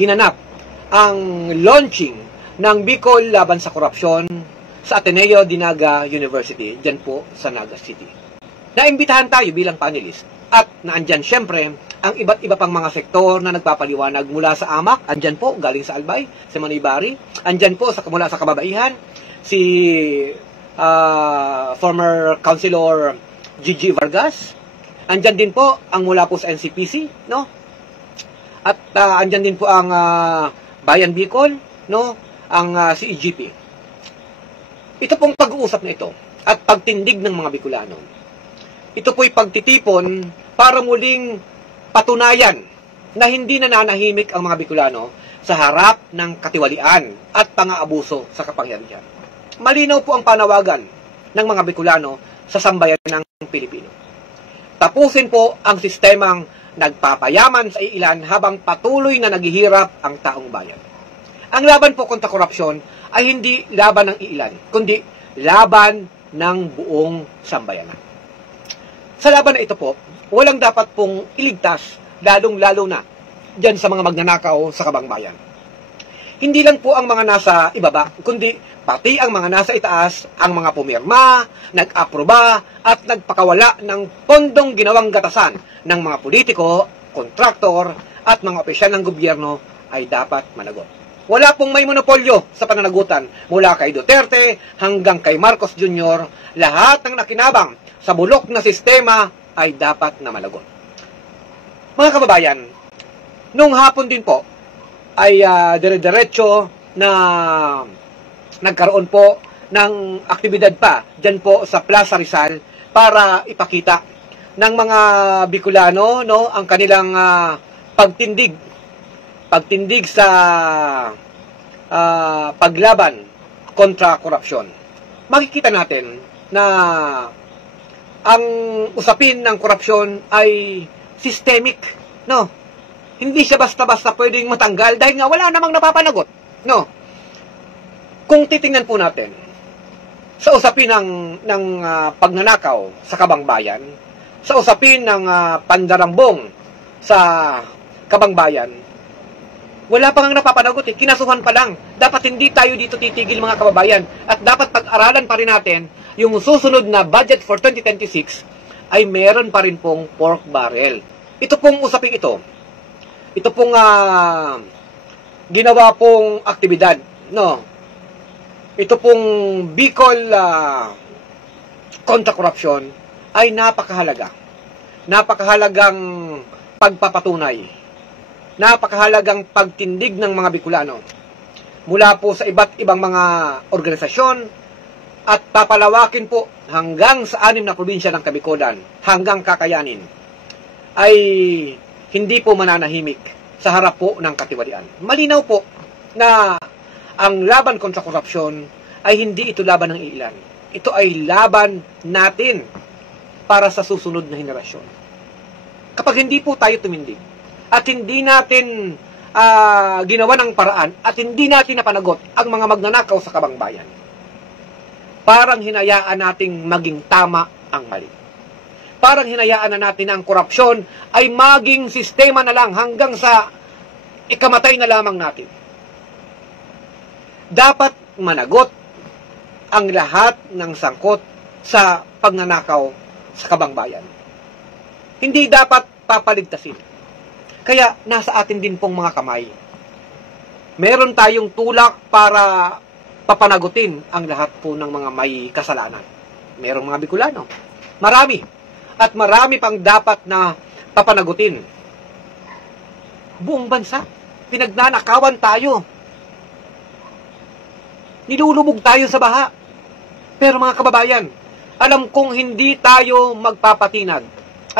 ginanap ang launching ng Bicol Laban sa Korupsyon sa Ateneo de Naga University, dyan po sa Naga City. Naimbitahan tayo bilang panelist at naandyan syempre ang iba't iba pang mga sektor na nagpapaliwanag mula sa AMAC, andyan po galing sa Albay, sa Manibari, andyan po mula sa Kababaihan, si former Councilor Gigi Vargas, andyan din po ang mula po sa NCPC, no? At andyan din po ang Bayan Bicol, no? Ang CEGP. Ito pong pag-uusap na ito at pagtindig ng mga Bicolano. Ito po'y pagtitipon para muling patunayan na hindi nananahimik ang mga Bicolano sa harap ng katiwalian at pang-aabuso sa kapangyarihan. Malinaw po ang panawagan ng mga Bicolano sa sambayan ng Pilipino. Tapusin po ang sistemang nagpapayaman sa ilan habang patuloy na naghihirap ang taong bayan. Ang laban po kontra korupsyon ay hindi laban ng ilan, kundi laban ng buong sambayanan. Sa laban na ito po, walang dapat pong iligtas, lalong-lalo na dyan sa mga magnanakaw sa kabangbayan. Hindi lang po ang mga nasa ibaba, kundi pati ang mga nasa itaas, ang mga pumirma, nag-aproba at nagpakawala ng pondong ginawang gatasan ng mga politiko, kontraktor at mga opisyal ng gobyerno ay dapat managot. Wala pong may monopolyo sa pananagutan mula kay Duterte hanggang kay Marcos Jr. Lahat ng nakinabang sa bulok na sistema ay dapat na managot. Mga kababayan, nung hapon din po ay dire-diretso na nagkaroon po ng aktibidad pa dyan po sa Plaza Rizal para ipakita ng mga Bicolano, no, ang kanilang pagtindig sa paglaban kontra korupsyon. Makikita natin na ang usapin ng korupsyon ay systemic, no? Hindi siya basta-basta pwedeng matanggal dahil nga wala namang napapanagot, no? Kung titingnan po natin sa usapin ng pagnanakaw sa kabangbayan, sa usapin ng pandarambong sa kabangbayan, wala pang napapanagot eh. Kinasuhan pa lang. Dapat hindi tayo dito titigil mga kababayan. At dapat pag-aralan pa rin natin yung susunod na budget for 2026 ay meron pa rin pong pork barrel. Ito pong usaping ito. Ito pong ginawa pong aktibidad. No? Ito pong Bicol kontra korupsyon ay napakahalaga. Napakahalagang pagpapatunay. Napakahalagang pagtindig ng mga Bicolano mula po sa iba't ibang mga organisasyon at papalawakin po hanggang sa 6 na probinsya ng Kabikolan, hanggang Kakayanin, ay hindi po mananahimik sa harap po ng katiwalian. Malinaw po na ang laban kontra korupsyon ay hindi ito laban ng ilan. Ito ay laban natin para sa susunod na henerasyon. Kapag hindi po tayo tumindig, at hindi natin ginawa ng paraan at hindi natin napanagot ang mga magnanakaw sa kabangbayan, parang hinayaan nating maging tama ang mali. Parang hinayaan na natin na ang korupsyon ay maging sistema na lang hanggang sa ikamatay na lamang natin. Dapat managot ang lahat ng sangkot sa pagnanakaw sa kabangbayan. Hindi dapat papaligtasin. Kaya nasa atin din pong mga kamay. Meron tayong tulak para papanagutin ang lahat po ng mga may kasalanan. Merong mga Bicolano. Marami. At marami pang dapat na papanagutin. Buong bansa. Pinagnanakawan tayo. Nilulubog tayo sa baha. Pero mga kababayan, alam kong hindi tayo magpapatinag.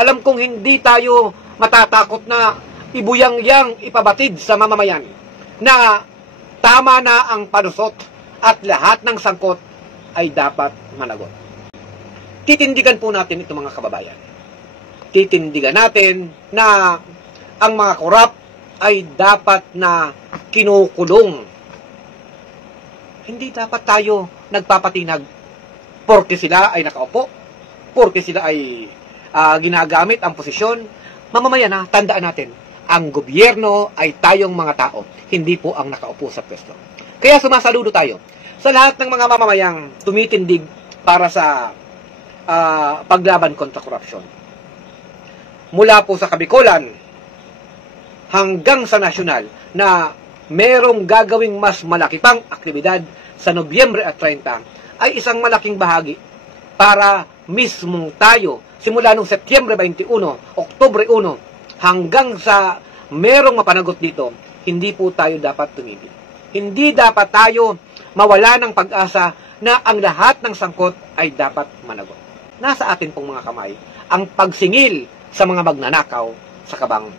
Alam kong hindi tayo matatakot na ibuyang-yang ipabatid sa mamamayan na tama na ang panusot at lahat ng sangkot ay dapat managot. Titindigan po natin ito mga kababayan. Titindigan natin na ang mga korap ay dapat na kinukulong. Hindi dapat tayo nagpapatinag porke sila ay nakaupo, porke sila ay ginagamit ang posisyon. Mamamayan na, tandaan natin, ang gobyerno ay tayong mga tao, hindi po ang nakaupo sa pwesto. Kaya sumasaludo tayo sa lahat ng mga mamamayang tumitindig para sa paglaban kontra korupsyon. Mula po sa Kabikulan hanggang sa nasyonal na merong gagawing mas malaki pang aktibidad sa Nobyembre at 30 ay isang malaking bahagi para mismong tayo simula nung Setyembre 21, Oktubre 1 hanggang sa merong mapanagot dito, hindi po tayo dapat tumigil. Hindi dapat tayo mawala ng pag-asa na ang lahat ng sangkot ay dapat managot. Nasa atin pong mga kamay ang pagsingil sa mga magnanakaw sa kabang